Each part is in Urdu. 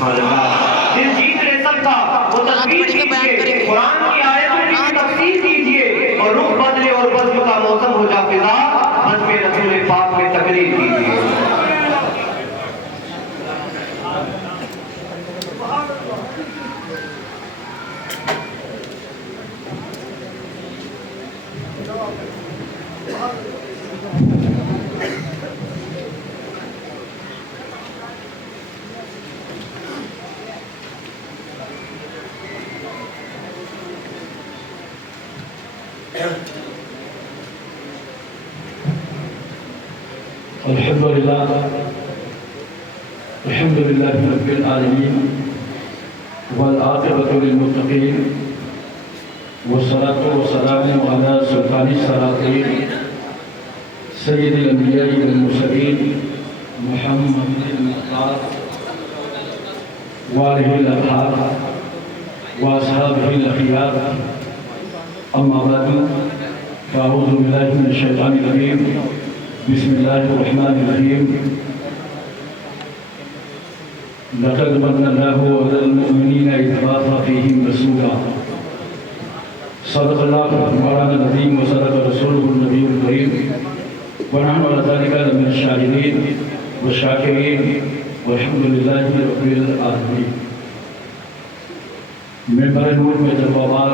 سبحان اللہ. دل جیت لے سب کا وہ تصویر کیجئے, قرآن کی آیتوں کی تفسیر کیجئے, اور رخ بدلے اور بزم کا موسم ہو جا فضا, بزم رسول پاک میں تقریر کیجئے. الحمد لله رب العالمين والعاقبة للمتقين والصلاة والسلام على سلطان السلاطين سيد الأنبياء والمرسلين محمد المختار وآله الأطهار وأصحابه الأخيار. أما بعد فأعوذ بالله من الشيطان الرجيم. بسم الله الرحمن الرحيم. لقد من الله على المؤمنين إذ بعث فيهم رسولا. صدق الله مولانا العظيم وصدق رسوله النبي الكريم, ونحن على ذلك لمن الشاهدين والشاكرين والحمد لله رب العالمين. منبر نور میں جلوہ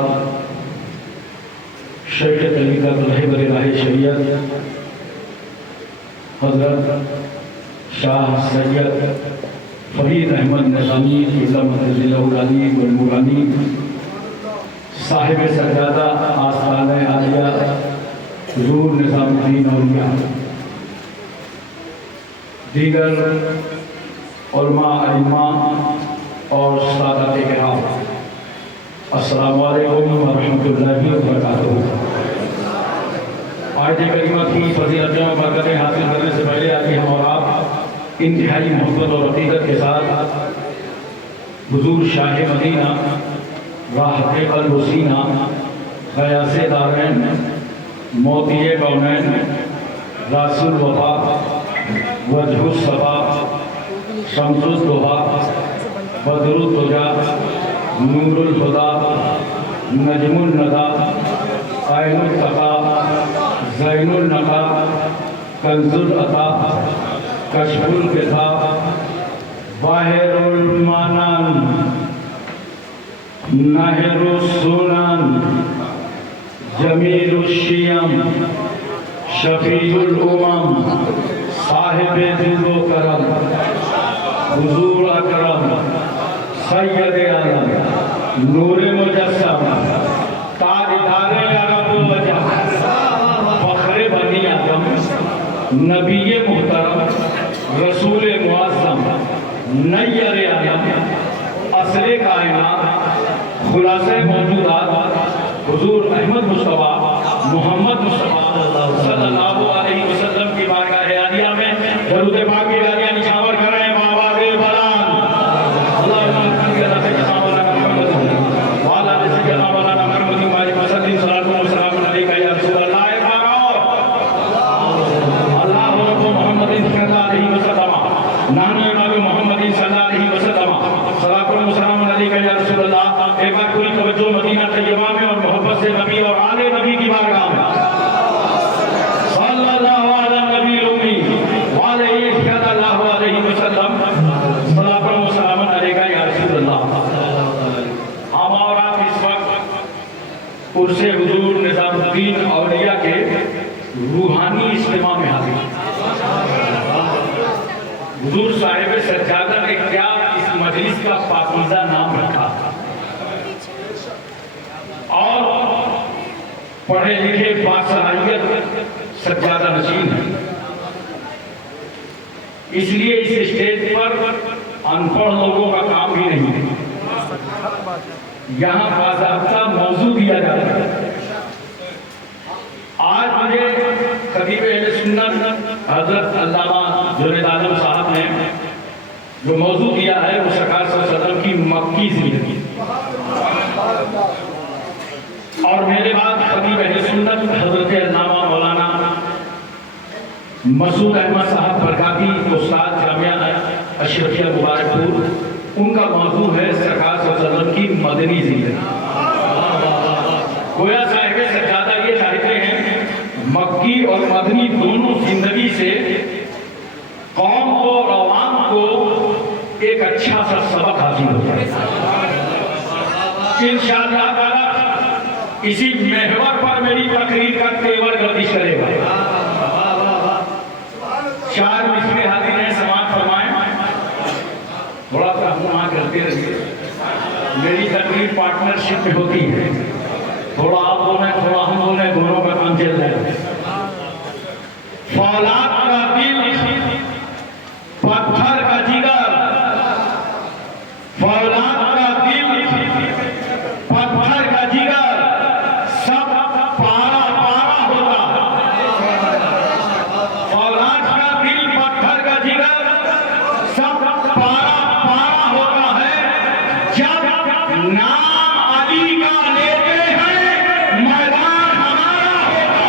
شیخ طریقہ رہبر راہ شریعت حضرت شاہ سید فرید احمد نظامی عظمت اللہ العلی والمرانی صاحب سجادہ آستان عالیہ حضور نظام الدین اولیاء, دیگر علماء ائمہ اور سادات کرام, السلام علیکم ورحمۃ اللہ وبرکاتہ. آیت کریمہ کی فضیلتیں و برکتیں حاصل کرنے سے پہلے آج ہم اور آپ انتہائی محبت اور عقیدت کے ساتھ حضور شاہ مدینہ راحت قلب و سینہ غیاث دارین موتی کونین راس الوفا وجہ الصفا شمس الضحا بدر الدجا نور الہدی نجم الندی عین التقا زین النقا کنز العطا کشف القطا باہر المانان نہر السنان جمیل الشیام شفیع الامم صاحب جود و کرم حضور اکرم سید عالم نور مجسم تاجدار عرب و وجہ فخر بنی آدم نبی محترم رسول معظم نیر عالم اصل کائنات خلاصہ موجودات حضور احمد مصطفیٰ محمد مصطفیٰ صلی اللہ علیہ وسلم کی بارگاہ عالیہ میں درود پاک کی گالیاں نشاور کر رہے ہیں. بابا دل بلان اللہم صلی اللہ علیہ وسلم وعلا سیدنا مولانا محمد ماجد مسلم صلاۃ و سلام علیکہ یا رسول اللہ. اللہ رب محمد صلی اللہ علیہ وسلم نحن امام محمد صلی اللہ علیہ وسلم صلاۃ و سلام علیکہ یا رسول اللہ. ایک بار پوری توجہ مدینہ طیبہ میں اور محبت سے نبی اور آل نبی کی بارگاہ میں صلی اللہ علیہ نبی الامی وعلیہ صلی اللہ علیہ وسلم صلاۃ و سلام علیکہ یا رسول اللہ. ہم اور آپ اس وقت عرص حضور نظام الدین اولیاء کے روحانی اجتماع میں حاضر ہیں. حضور صاحب سجادہ نے کیا اس مجلس کا پاکیزہ نام رکھا اور پڑھے لکھے باصلاحیت سجادہ نشین ہے. اس لیے اس اسٹیج پر ان پڑھ لوگوں کا کام بھی نہیں ہے. یہاں باضابطہ موضوع دیا جاتا ہے. آج مجھے خطیب اہل سنت حضرت علامہ جنید عالم صاحب نے جو موضوع دیا ہے وہ سرکار صلی اللہ علیہ وسلم کی مکی زندگی, اور میرے بعد خطیب اہل سنت حضرت علامہ مولانا مسعود احمد صاحب برکاتی استاد جامعہ اشرفیہ مبارک پور ان کا موضوع ہے سرکار صلی اللہ علیہ وسلم کی مدنی زندگی. گویا صاحب سجادہ یہ چاہتے ہیں مکی اور مدنی دونوں زندگی سے قوم کو اور عوام کو ایک اچھا سا سبق حاصل ہو جائے. انشاءاللہ تعالی اسی محور پر میری تقریر کا تیور گردش کرے گا. 4 مصرے حاضر ہیں، سماعت فرمائیں. تھوڑا سا ہم کرتے رہیے. میری تقریر پارٹنرشپ میں ہوتی ہے، تھوڑا آپ بولیں تھوڑا ہم بولیں، دونوں کا کام چل رہا ہے. فولاد کا دل پتھر کا جگر، فولاد کا دل پتھر کا جگر، سب پارا پارا ہوتا. فولاد کا دل پتھر کا جگر، سب پارا پارا ہوتا ہے. جب نام علی کا لیتے ہیں میدان ہمارا ہوتا.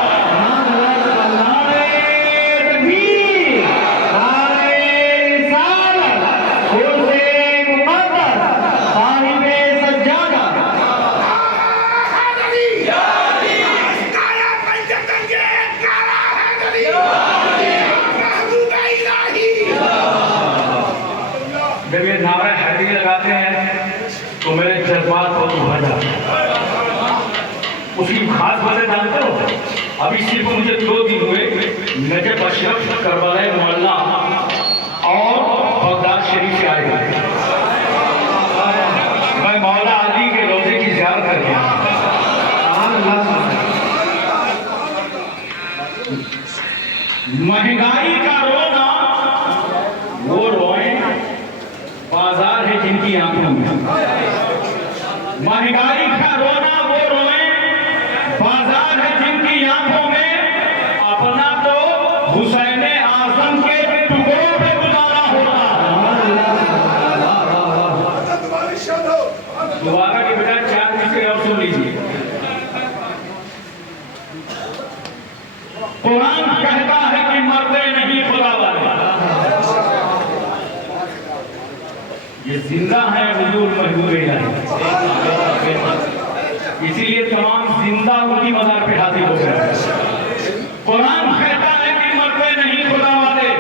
جب یہ نعرہ حیدری لگاتے ہیں تو میرے جذبات بہت ابھر جاتے ہیں. اس کی خاص وجہ جانتے ہو؟ ابھی صرف مجھے 2 دن ہوئے نجف اشرف کربلا معلیٰ اور بغداد شریف سے آئے ہوئے. میں مولا علی کے روضے کی زیارت کر گیا. مہنگائی کا رونا وہ روئیں بازار ہے جن کی آنکھوں میں. مہنگائی کا رونا وہ روئیں بازار ہے جن کی آنکھوں میں. اپنا تو حسین اعظم کے ٹکڑوں پہ گزارا ہوتا. دوبارہ کے بجائے 4 مصرے اور سن لیجیے. قرآن کہتا ہے کہ مرتے نہیں خدا والے. یہ زندہ ہیں حضور محبوب الہی، اسی لیے تمام زندہ ان کی مزار پہ حاضر ہو گئے. قرآن کہتا ہے کہ مرتے نہیں خدا والے.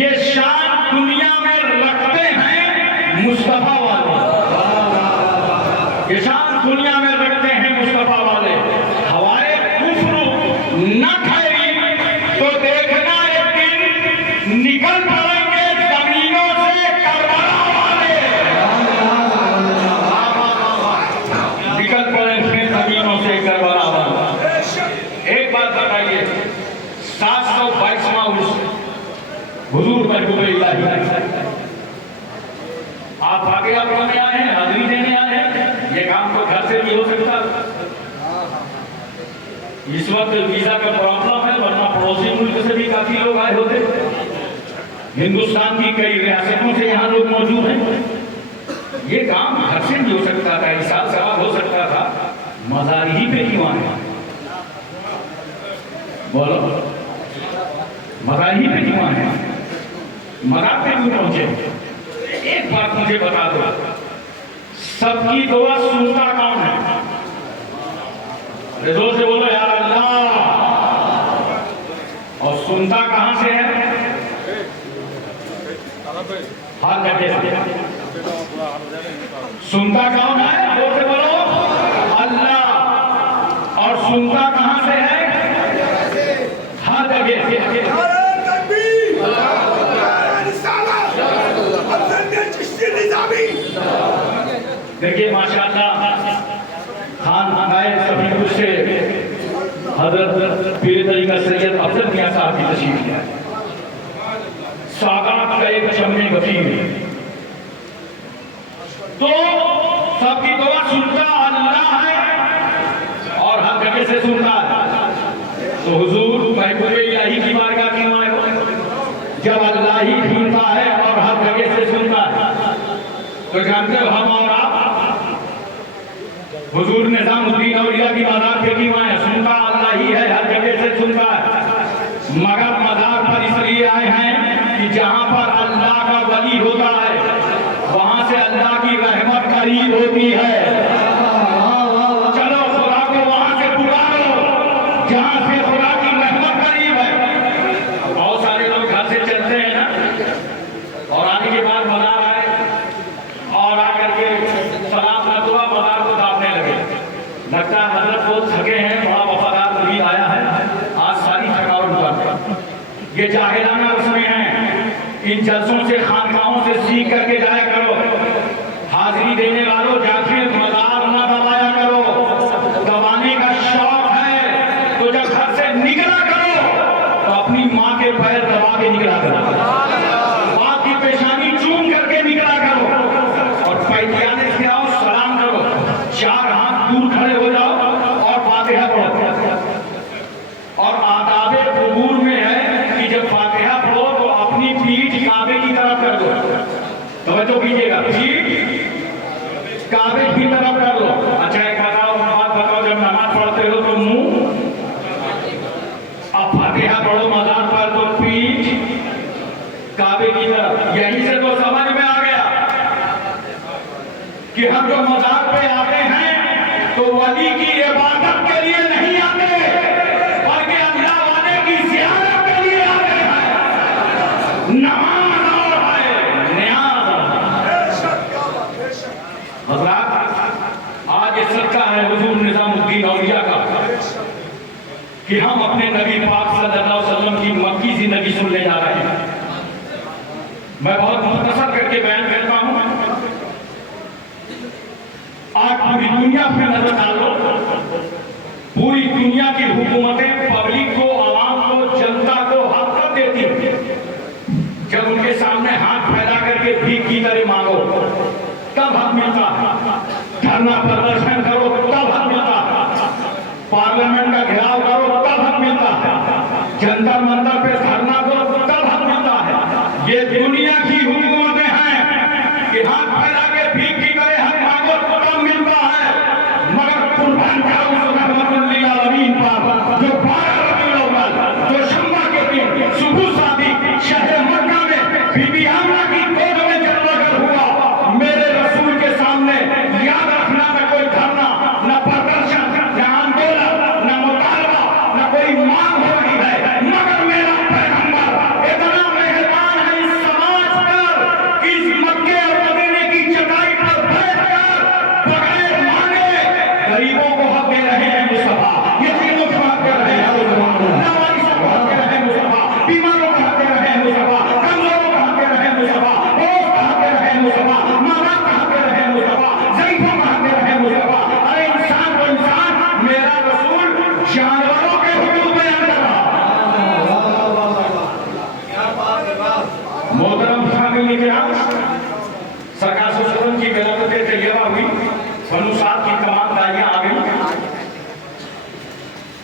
یہ شان دنیا میں رکھتے ہیں مصطفیٰ والے. یہ شان دنیا میں رکھتے ہیں مصطفیٰ والے. ہمارے کفر نہ ٹھہری تو دیکھنا ایک دن نکل پڑیں گے زمینوں سے کربلا والے. نکل پڑیں گے زمینوں سے کربلا والے. ایک بات بتائیے، 722واں حضور محبوب الہی آپ آگے آپ پڑھنے آئے ہیں، حاضری دینے آئے ہیں. یہ کام تو گھر سے بھی ہو سکتا. اس وقت ویزا کا پرابلم ہے، ورنہ پڑوسی ملک سے بھی کافی لوگ آئے ہوتے. ہندوستان کی کئی ریاستوں سے یہاں لوگ موجود ہیں. یہ کام گھر سے بھی ہو سکتا تھا، حساب سوال ہو سکتا تھا. مزار ہی پہ کیوں آئے؟ بولو، مزار ہی پہ کیوں آئے؟ مزار پہ کیوں پہنچے؟ ایک بات مجھے بتا دو، سب کی دعا سنتا کون ہے؟ زور سے بولو یا اللہ. اور سنتا کہاں سے ہے؟ ہاتھ کٹے سے. سنتا کون ہے؟ زور سے بولو اللہ. اور سنتا کہاں سے ہے؟ ہاتھ کٹے سے. دیکھیے ماشاءاللہ خان نائب سفیر سے حضرت پیر طریقہ سید افضل میاں صاحب کی تشریف ہے. ساغات کا ایک چمنے غفیر تو سب کی دعا سنتا اللہ ہے اور ہر جگہ سے سنتا ہے. تو حضور محبوب الہی کی بارگاہ کیوں آئے ہو؟ جب اللہ ہی سنتا ہے اور ہر جگہ سے سنتا ہے تو جانتے ہو ہم اور آپ حضور نظام الدین اولیاء کی مزار پہ کیوں آئے؟ سنتا اللہ ہی ہے، ہر جگہ سے سنتا ہے. مگر مزار پر اس لیے آئے ہیں کہ جہاں پر اللہ کا ولی ہوتا ہے وہاں سے اللہ کی رحمت قریب ہوتی ہے. چلو خدا کو وہاں سے پکارو جہاں سے خدا کی رحمت قریب ہے. بہت سارے لوگ گھر سے چلتے ہیں نا اور آنے کے بعد مزار آئے اور آ کر کے سلام نہ ہوا مزار کو داپنے لگے. لگتا ہے حضرت کو تھکے ہیں, بڑا وفادار نبی آیا ہے, آج ساری تھکاوٹ اتار. یہ جاہلانہ اس میں ہیں. ان جلسوں سے خانقاہوں سے سیکھ کر کے جایا کرو. حاضری دینے والوں جا کے مزار نہ دبایا کرو. دبانے کا شوق ہے تو جب گھر سے نکلا کرو تو اپنی ماں کے پیر دبا کے نکلا کرو, ماں کی پیشانی چوم کر کے نکلا کرو اور پیدیانے سے آؤ سلام کرو. 4 ہاتھ دور کھڑے ہو جاؤ اور فاتحہ پڑھو. اور آداب قبور میں ہے کہ جب فاتحہ پڑھو تو اپنی پیٹھ کعبے کی طرف کر دو. توجہ کیجیے گا, پیٹھ کعبے کی طرف کر دو. اچھا ایک بات بتاؤ, جب نماز پڑھتے ہو تو منہ, اب فاتحہ پڑھو مزار پر تو پیٹھ کعبے کی طرف. یہیں سے تو سمجھ میں آ گیا کہ ہم جو مزار پہ آتے ہیں تو ولی کی عبادت کے لیے نہیں آتے بلکہ اللہ والے کی زیارت کے لیے آتے ہیں. نماز اور ہے نیاز. حضرات آج یہ صدقہ ہے حضور نظام الدین اولیاء کا کہ ہم اپنے نبی پاک صلی اللہ علیہ وسلم کی مکی زندگی سننے جا رہے ہیں. میں بہت مختصر کر کے بیان کرتا ہوں. آج پوری دنیا پہ نظر ڈالو, پوری دنیا کی حکومتیں پبلک کو, عوام کو, جنتا کو حق دیتی ہیں جب ان کے سامنے ہاتھ پھیلا کر کے بھیک کی طرح مانگو تب حق ملتا ہے. دھرنا پردرشن کرو تب حق ملتا ہے. پارلیمنٹ کا گھیراؤ کرو تب حق ملتا ہے. جنتر منتر پہ دھرنا کرو تب حق ملتا ہے. یہ دنیا کی حکومتیں ہیں کہ ہاتھ پھیلا کے بھیک کی طرح حق مانگو تب ملتا ہے. مگر قربان جاؤ اس رحمت للعالمین پر جو 12 ربیع الاول جو شمع کے دن صبح صادق شہر مکہ میں بی بی آمنہ کی گود میں جلوہ گر ہوا. میرے رسول کے سامنے یاد رکھنا نہ کوئی دھرنا, نہ پردرشن, نہ آندولن, نہ مطالبہ, نہ کوئی مانگ ہو رہی ہے, مگر میرا پیغمبر اتنا مہربان ہے اس سماج پر کہ اس مکے اور مدینے کی چٹائی پر بیٹھ کر بغیر مانگے غریبوں کو حق دے رہے ہیں مصطفیٰ, یتیموں کو حق دے رہے ہیں نوارثوں کو حق دے رہے ہیں مصطفیٰ, بیماروں کو حق دے رہے ہیں مصطفیٰ, کمزوروں کو حق دے رہے ہیں مصطفیٰ, بوڑھوں کو حق دے رہے ہیں مصطفیٰ, ماں باپ کو حق دے رہے ہیں مصطفیٰ, ضعیفوں کو حق دے رہے ہیں مصطفیٰ. ارے انسان کو انسان, میرا رسول جانوروں کے حقوق بیان کر رہا. محترم فامیلی کرام, سرکار صلی اللہ علیہ وسلم کی ولادت طیبہ ہوئی, بنو سعد کی تمام داعیاں آ گئیں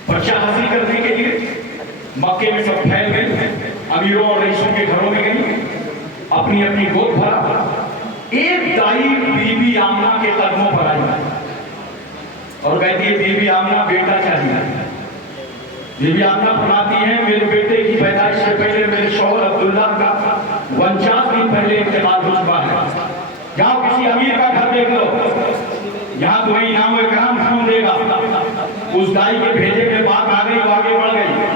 بچہ حاصل کرنے کے لیے. مکے میں سب پھیل گئے, امیروں اور رئیسوں کے گھروں میں گئی, اپنی اپنی گود بھرا. ایک دائی بی بی آمنہ کے قدموں پر آئی اور کہتی ہے بی بی آمنہ بیٹا چاہیے. بی بی آمنہ فرماتی ہیں میرے بیٹے کی پیدائش سے پہلے میرے شوہر عبداللہ کا 49 دن پہلے انتقال ہو چکا ہے. جاؤ کسی امیر کا گھر دیکھ لو, یہاں تمہیں انعام و اکرام کون دے گا. اس دائی کے بھیجے کے بعد آ گئی, وہ آگے بڑھ گئی.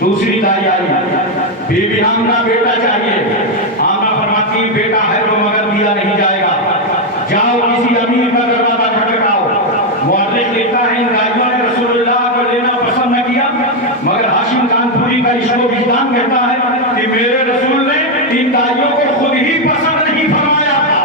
دوسری دائی آئی, بی بی آمنہ بیٹا چاہیے. آمنہ فرماتی ہے بیٹا ہے تو مگر دیا نہیں جائے گا, جاؤ کسی امیر کا دروازہ کھٹکھٹاؤ. مورخ لکھتا ہے ان دائیوں نے رسول اللہ کو لینا پسند نہ کیا, مگر ہاشم کانپوری کا عشق و وجدان کہتا ہے کہ میرے رسول نے ان دائیوں کو خود ہی پسند نہیں فرمایا تھا,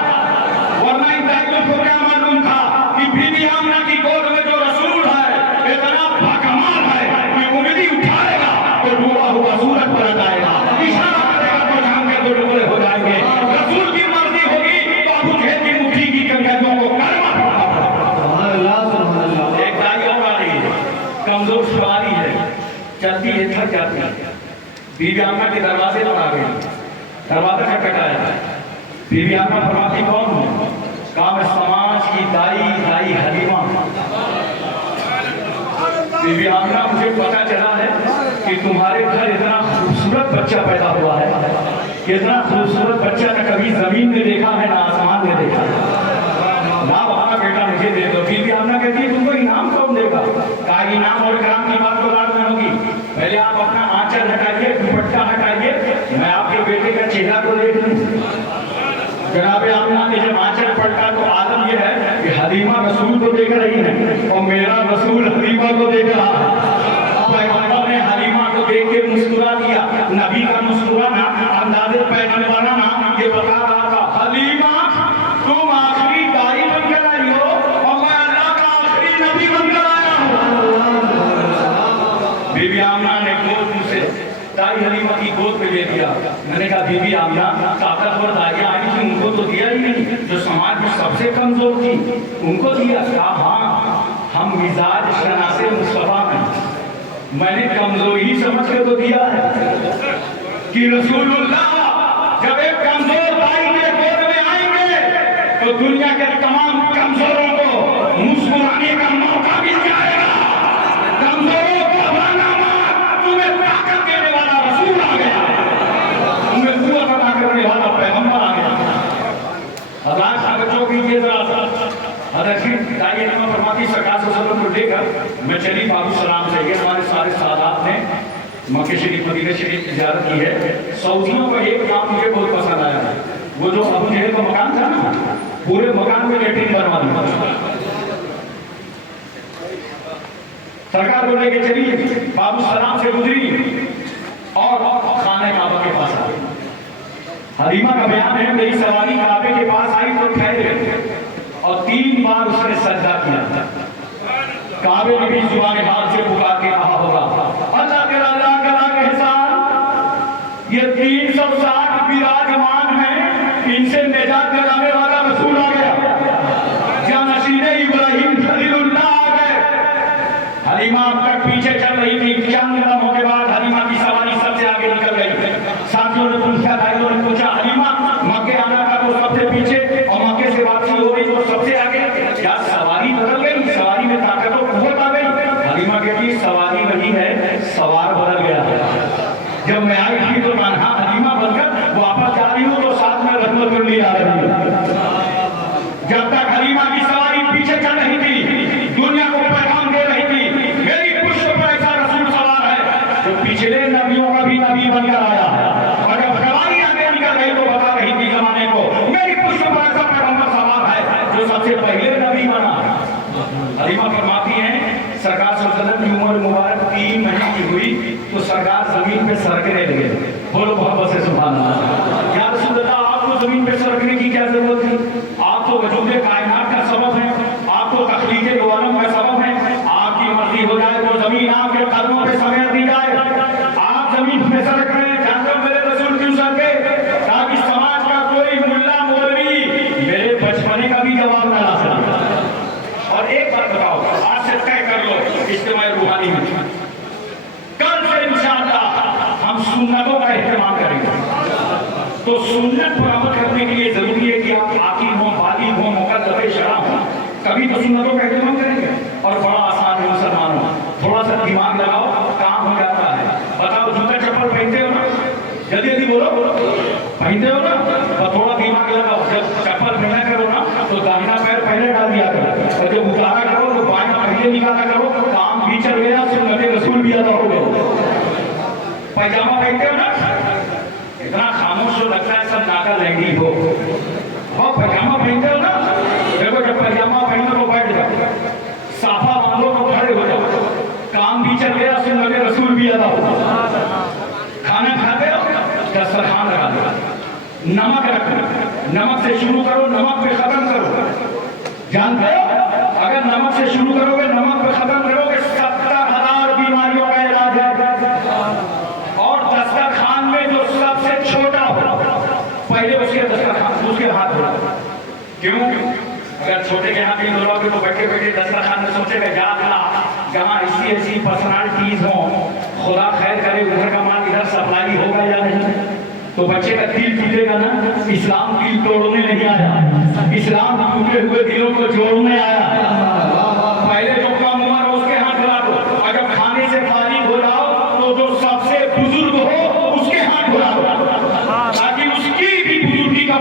ورنہ ان دائیوں کو کیا معلوم تھا کہ بی بی آمنہ کی گود میں جو رسول ہے اتنا باکمال ہے کہ انگلی اٹھائے گا تو ڈوبا ہوا سورج پر جائے گا, اشارہ کرے گا تو جان کے دو ٹکڑے ہو جائیں گے. رسول کی مرضی ہوگی تو ابو جہل کی مٹھی کی کنکریوں کو کلمہ پڑھنا پڑا. ایک دائی اور آ رہی ہے, کمزور سواری ہے, چلتی ہے, تھک جاتی ہے. بی بی آمنہ کے دروازے پر آ گئی, دروازہ کھٹکھٹایا. بی بی آمنہ فرماتی کون ہوں؟ کہا میں سماج کی دائی حلیمہ. بی بی آمنہ مجھے پتا چلا ہے کہ تمہارے گھر اتنا خوبصورت بچہ پیدا ہوا ہے، اتنا خوبصورت بچہ نہ کبھی زمین میں دیکھا ہے نہ آسمان میں دیکھا ہے، لاؤ اپنا بیٹا مجھے دے دو۔ بی بی آمنہ کہتی ہے تم کو انعام کون دے گا؟ کہا انعام اور اکرام کی بات تو بعد میں ہوگی، پہلے آپ اپنا آنچل ہٹائیے، دوپٹہ ہٹائیے، میں آپ کے بیٹے کا چہرہ کو دیکھ لوں۔ جناب آمنہ نے جب آنچل پلٹا تو عالم یہ ہے کہ حلیمہ رسول کو دیکھ رہی ہے اور میرا رسول حلیمہ کو دیکھ رہا ہے۔ پیغمبر نے حلیمہ کو دیکھ کے مسکرا دیا، نبی کا مسکرانا انداز پیغمبرانہ یہ بتا رہا تھا حلیمہ تم آخری دائی بن کر آئی ہو اور میں اللہ کا آخری نبی بن کر آیا ہوں۔ بی بی آمنہ نے گود مجھ سے دائی حلیمہ کی گود میں لے دیا۔ میں نے کہا بی بی آمنہ طاقتور دائیاں آئی تھی ان کو تو دیا ہی نہیں، جو سماج میں سب سے کمزور تھی ان کو دیا۔ کہا ہاں ہم مزاج شناس مصطفیٰ ہیں، میں نے کمزوری سمجھ کے تو دیا ہے کہ رسول اللہ جب ایک کمزور بھائی کے گود میں آئیں گے تو دنیا کے تمام کمزوروں کو مسکرانے کا موقع مل جائے گا۔ کمزوروں کو بھانا مات، تمہیں طاقت دینے والا رسول آ گیا، تمہیں قوت عطا کرنے والا پیغمبر آ گیا۔ حضرات توجہ کیجیے ذرا سا، حضرت دائی حلیمہ فرماتی سرکار صلی اللہ علیہ وسلم کو لے کر میں چلی باب السلام سے۔ یہ ہمارے سارے سادات نے مکہ شریف مدینہ شریف کی زیارت کی ہے۔ سعودیوں کا ایک کام مجھے بہت پسند آیا ہے، وہ جو ابو جہل کا مکان تھا نا، پورے مکان میں لیٹرین بنوا دیا۔ سرکار کو لے کے چلی باب السلام سے گزری اور خانہ کعبہ کے پاس آئی۔ حلیمہ کا بیان ہے میری سواری کعبے کے پاس آئی تو ٹھہرے اور 3 بار اس نے سجدہ کیا۔ کعبے نے بھی زبان حال سے پکار کے کہا ہوگا اللہ تیرا لاکھ لاکھ احسان، یہ 360 براجمان ہیں، ان سے نجات دلانے والا رسول آ گیا، جانشین ابراہیم خلیل اللہ آ گئے۔ حلیمہ اب تک پیچھے چل رہی تھی، چند لمحوں کے بعد حلیمہ کی سواری سب سے آگے نکل گئی۔ ساتھیوں نے پوچھا، بھائیوں نے پوچھا حلیمہ مکے آنا کا تو سب سے پیچھے اور مکے سے واپسی ہو رہی تو سب سے آگے، کیا سواری بدل گئی؟ سواری میں طاقت و قوت آ گئی؟ حلیمہ کہتی سواری وہی ہے، سوار بدل گیا ہے۔ جب میں آئی تھی تو تنہا حلیمہ بن کر واپس جا رہی ہوں تو ساتھ میں رحمت کرلی آ رہی ہے۔ جب تک حلیمہ کی سواری پیچھے چل رہی تھی، دنیا کو پیغام دے رہی تھی میری پشت پر ایسا رسول سوار ہے جو پچھلے نبیوں کا بھی نبی بن کر آیا ہے، اور جب سواری آگے نکل رہی تو بتا رہی تھی زمانے کو میری پشت پر ایسا پیغمبر سوار ہے جو سب سے پہلے نبی بنا۔ حلیمہ فرماتی ہیں سرکار صلی اللہ علیہ وسلم کی عمر مبارک 3 مہینے کی ہوئی تو سرکار زمین پہ سرکنے لگے۔ بولو محبت سے سبحان اللہ۔ یا رسول اللہ آپ کو زمین پہ سرکنے کی کیا ضرورت تھی؟ آپ تو وجود کائنات کا سبب ہیں، آپ تو تخلیق دو عالم کا سبب ہیں، آپ کی مرضی ہو جائے تو زمین آپ کے قدموں پہ سمیٹ دی جائے۔ آپ زمین پہ سرک رہے ہیں، جانتے ہو میرے رسول کیوں سرکے؟ تاکہ سماج کا کوئی ملا مولوی میرے بچپنے کا بھی جواب نہ لا سکے۔ اور ایک بات بتاؤ، آج سے طے کر لو اجتماع روحانی میں کل سے انشاءاللہ ہم سنتوں کا اہتمام کریں گے۔ تو سنت پر عمل کرنے کے لیے ضروری ہے کہ آپ عاقل ہوں، بالغ ہوں، مکلف شرع ہوں، کبھی تو سنتوں کا اہتمام کریں گے۔ اور بڑا آسان ہے مسلمانوں، تھوڑا سا دماغ لگاؤ کام ہو جاتا ہے۔ بتاؤ جوتا چپل پہنتے ہو نا، جلدی جلدی بولو، پہنتے ہو نا، اور تھوڑا دماغ لگاؤ جب چپل پہنا کرو نا تو داہنا پیر پہلے ڈال دیا کرو، اور جب اتارا کرو تو بائیں پہلے نکالا کرو، کام بھی چل گیا، سنت رسول بھی ادا ہو گئے۔ پائجامہ پہنتے ہو نا، اتنا خاموش ہو لگتا ہے سب ناکا لینگی ہو۔ اور پائجامہ پہنتے ہو نا، دیکھو جب پائجامہ پہنو تو بیٹھ جاؤ، صافہ باندھو تو کھڑے ہو جاؤ، کام بھی چل گیا، سنت رسول بھی ادا ہو۔ کھانا کھاتے ہو دسترخوان لگا دو، نمک رکھو، نمک سے شروع کرو، نمک پہ ختم کرو۔ جانتے ہو اگر نمک سے شروع کرو گے، نمک پہ ختم کرو گے، 70,000 بیماریوں کا علاج ہے۔ اور دسترخوان میں جو سب سے چھوٹا ہو پہلے اس کے دسترخوان اس کے ہاتھ دھو۔ کیوں؟ اگر چھوٹے کے ہاتھ نہیں دھو گے تو بیٹھے بیٹھے دسترخوان میں سوچے گا یا اللہ جہاں ایسی پرسنالٹیز ہوں، خدا خیر کرے ادھر کا مال ادھر سپلائی ہوگا یا نہیں؟ تو بچے کا دل ٹوٹے گا نا۔ اسلام دل توڑنے نہیں آیا، اسلام ٹوٹے ہوئے دلوں کو جوڑنے آیا۔ پہلے جو کم عمر اس کے ہاتھ دلا دو، اور جب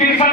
63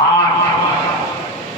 8।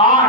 8।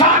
7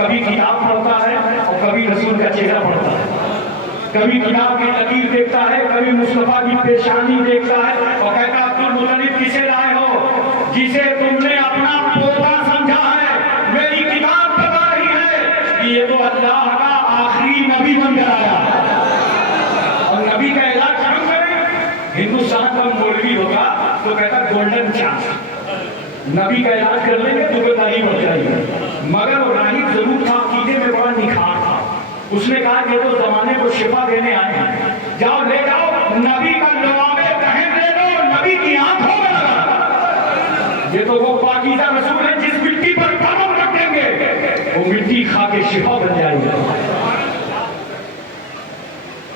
کبھی کتاب پڑھتا ہے اور کبھی رسول کا چہرہ پڑھتا ہے، کبھی کتاب کی لکیر دیکھتا ہے، کبھی مصطفیٰ کی پیشانی دیکھتا ہے اور کہتا عبد المطلب کسے لائے ہو؟ جسے تم نے اپنا پوتا سمجھا ہے، میری کتاب بتا رہی ہے کہ یہ تو اللہ کا آخری نبی بن کر آیا ہے، اور نبی کا علاج کیوں کریں؟ ہندوستان کا مولوی ہوگا تو کہتا گولڈن چانس، نبی کا علاج کر لیں گے تو دکانداری بڑھ جائے گی، مگر راہب ضرور تھا، عقیدے میں بڑا نکھار تھا، اس نے کہا کہ تو زمانے کو شفا دینے آئے ہیں، جاؤ لے جاؤ نبی کا لوامے کہیں دے دو، نبی کی آنکھوں میں لگا، یہ تو وہ پاکیزہ رسول ہے جس مٹی پر قدم رکھیں گے وہ مٹی کھا کے شفا بن جائے گی۔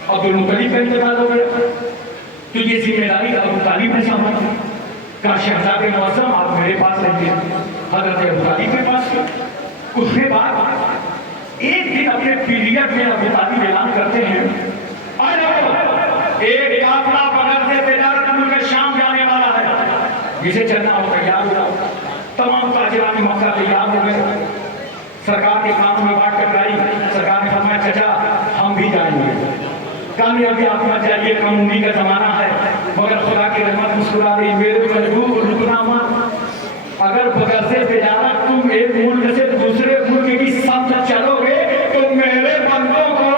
عبد المطلب کا انتقال ہو گیا تو یہ ذمہ داری ابو طالب نے سنبھالی، کہا شہزاد معظم آپ میرے پاس رہیے، حضرت ابو طالب کے پاس، اس کے بعد ایک دن اپنے پیریڈ میں ابو طالب اعلان کرتے ہیں ایک قافلہ بدر سے تجارت ملک شام جانے والا ہے، جسے چلنا ہو تیار ہوا، تمام تاجران مکہ تیار ہو گئے، سرکار کے کام میں بات ٹکرائی، سرکار نے فرمایا چچا ہم بھی جائیں گے، کہا ابھی آپ مت جائیے کم عمری کا زمانہ ہے، مگر خدا کی رحمت مسکرا دی، میرے محبوب رکنا مت، اگر بدر سے تجارت تم ایک ملک سے دوسرے ملک کی سمت چلو گے تو میرے بندوں کو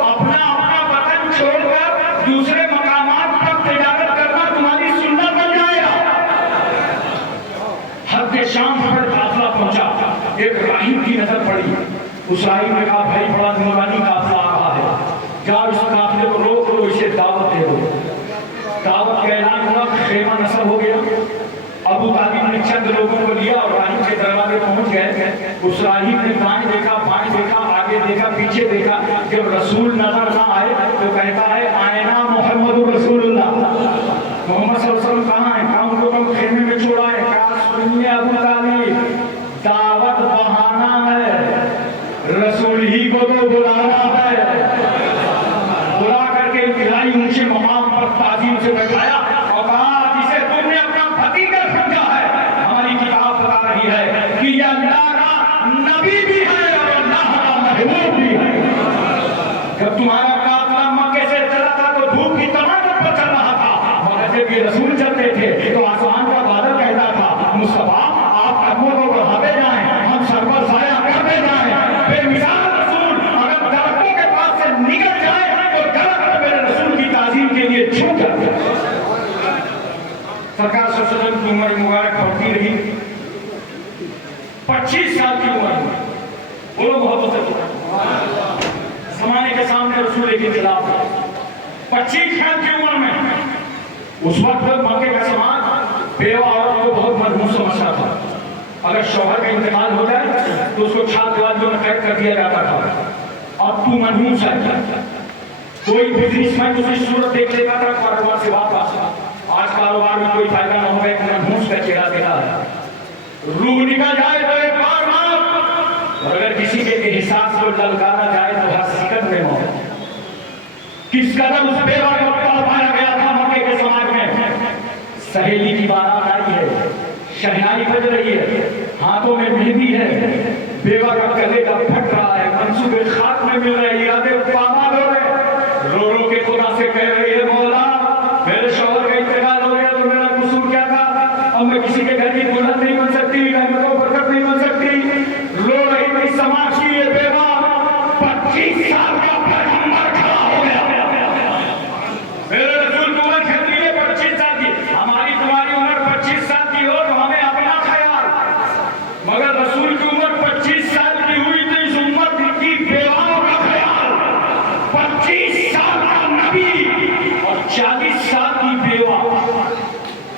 اپنا اپنا وطن چھوڑ کر دوسرے مقامات پر تجارت کرنا تمہاری سنت بن جائے گا۔ حد شام پر قافلہ پہنچا، ایک راہب کی نظر پڑی، اس راہب نے کہا بھائی بڑا نورانی قافلہ آ رہا ہے، جاؤ اس قافلے کو روک لو، اسے دعوت دے دو۔ دعوت کا اعلان ہوا، خیمہ نصب ہو گیا، ابو طالب نے چند لوگوں کو لیا اور راہب کے دروازے پہنچ گئے، اس راہب نے دائیں دیکھا بائیں دیکھا آگے دیکھا پیچھے دیکھا، جب رسول نظر نہ آئے تو کہتا ہے آئینہ محمد رسول اللہ، محمد صلی اللہ علیہ وسلم کہاں ہیں؟ کہا ان کو تم خیمے میں چھوڑا ہے، کہا سنیے ابو طالب دعوت بہانا ہے، رسول ہی کو تو بلانا ہے، بلا کر کے الہی اونچے مقام پر تعظیم سے بٹھایا اور کہا جسے تم نے اپنا بھتیجا سمجھا ہے، ہماری کتاب بتا رہی ہے کہ یہ اللہ کا نبی بھی ہے اور اللہ کا محبوب بھی ہے۔ جب تمہارا قافلہ مکے سے چلا تھا تو دھوپ کی تمام پر چل رہا تھا، مگر جب یہ رسول چلتے تھے تو آسمان کا بادل کہتا تھا مصطفیٰ آپ قدموں کو بڑھاتے جائیں، ہم سر پر سایہ کرتے جائیں، بے مثال رسول اگر درختوں کے پاس سے نکل جائے تو درخت میرے رسول کی تعظیم کے لیے جھک جاتے ہیں۔ سرکار صلی اللہ علیہ وسلم کی عمر مبارک بڑھتی رہی، 25 سال کی عمر میں، بولو محبت سے، زمانے کے سامنے رسول کے خلاف 25 سال کی عمر میں، اس وقت مکے کا سماج بیوہ عورت کو بہت مرحوم سمجھتا تھا، اگر شوہر کا انتقال ہو جائے تو اس کو چھات دیواریوں میں قید کر دیا جاتا تھا، اب تو منحوس ہے، کوئی بزنس مین دوسری صورت دیکھ لیتا تھا کاروبار سے واپس، آج کاروبار میں کوئی فائدہ نہ ہوگا، ایک منحوس کا چہرہ دیکھا ہے، روح نکل جائے تو ایک بار مات، اگر کسی کے احساس کو للکارا جائے تو ہر سکت میں موت۔ کس قدر اس بیوہ کو تڑپایا گیا تھا مکے کے سماج میں، سہیلی کی بارات آئی ہے، شہنائی بج رہی ہے، ہاتھوں میں مہندی ہے، بیوہ کا گلے کا پھٹ رہا ہے، منصوبے خاک میں مل رہے، ارادے پامال ہو رہے، رو رو کے خدا سے کہہ رہی ہے مولا میرے شوہر کا انتقال ہو گیا تو میرا قصور کیا تھا، اب میں کسی کے گھر کی دلہن نہیں بن سکتی، رحمت و برکت نہیں بن سکتی، رو رہی تھی سماج کی یہ بیوہ، 25 سال کا پیغمبر کھڑا ہو گیا، میرے رسول کو عمر کھڑی ہے 25 سال کی، ہماری تمہاری عمر 25 سال کی ہو تو ہمیں اپنا خیال، مگر رسول کی عمر 25 سال کی ہوئی تو اس امت کی بیواؤں کا خیال، 25 سال کا نبی اور 40 سال کی بیوہ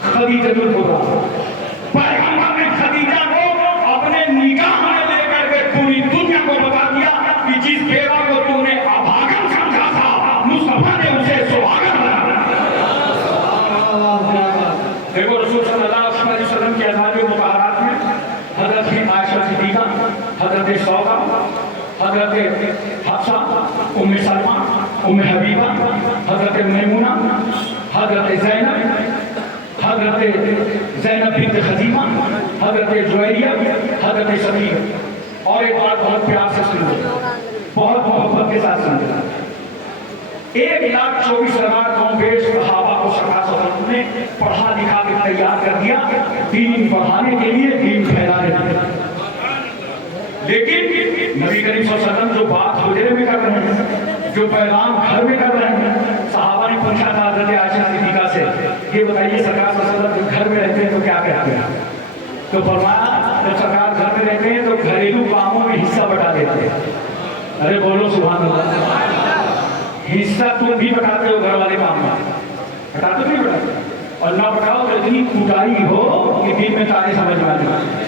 خدیجہ الکبریٰ، پیغمبر نے خدیجہ کو اپنے نگاہ میں لے کر کے پوری دنیا کو بتا دیا کہ جس بیوہ کو تم نے ابھاگن سمجھا تھا مصطفیٰ نے اسے سہاگن بنا دیا۔ دیکھو رسول صلی اللہ علیہ وسلم کی ازواج مطہرات میں حضرت عائشہ صدیقہ، حضرت سودا، حضرت حفصہ، ام سلمہ، ام حبیبہ، حضرت میمونہ، حضرت زینب بنت خزیمہ، حضرت جویریہ، حضرت صفیہ، اور ایک بات بہت پیار سے سن لو، بہت محبت کے ساتھ سن لو۔ 1,24,000 کم بیش صحابہ کو سرکار صلی اللہ علیہ وسلم نے پڑھا لکھا کے تیار کر دیا دین بڑھانے کے لیے، دین پھیلانے کے لیے۔ لیکن نبی کریم صلی اللہ علیہ وسلم جو بات حجرے میں کر رہے ہیں، جو پیغام گھر میں کر رہے ہیں، صحابہ نے پوچھا تھا حضرت عائشہ صدیقہ سے، یہ بتائیے سرکار صلی اللہ علیہ وسلم گھر میں رہتے ہیں تو کیا کہتے ہیں؟ تو فرمایا جب سرکار گھر میں رہتے ہیں تو گھریلو کاموں میں حصہ بٹا دیتے ہیں۔ ارے بولو سبحان اللہ، حصہ تم بھی بٹاتے ہو گھر والے کام میں، بٹاتے نہیں بٹاتے؟ اور نہ بٹاؤ تو اتنی کوتاہی ہو کہ دین میں تارے سمجھ میں آ جائے۔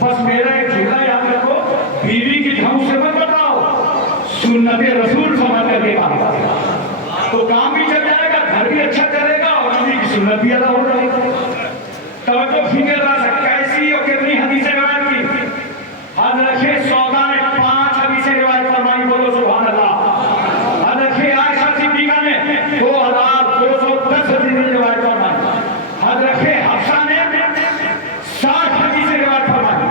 بس میرا ایک جملہ یاد رکھو، بیوی کی دھم سے مت بتاؤ، سنت رسول سمجھ کر کے کام کرو تو کام بھی چل جائے گا، گھر بھی اچھا چلے گا اور نبی کی سنت بھی ادا ہو جائے گی۔ توجہ فکر رہا کیسی اور کتنی حدیثیں روایت کی۔ حضرت سودا نے 5 حدیثیں روایت فرمائی، بولو سبحان اللہ۔ حضرت عائشہ صدیقہ نے 2,210 حدیثیں روایت فرمائی۔ حضرت حفصہ نے 60 حدیثیں روایت فرمائی۔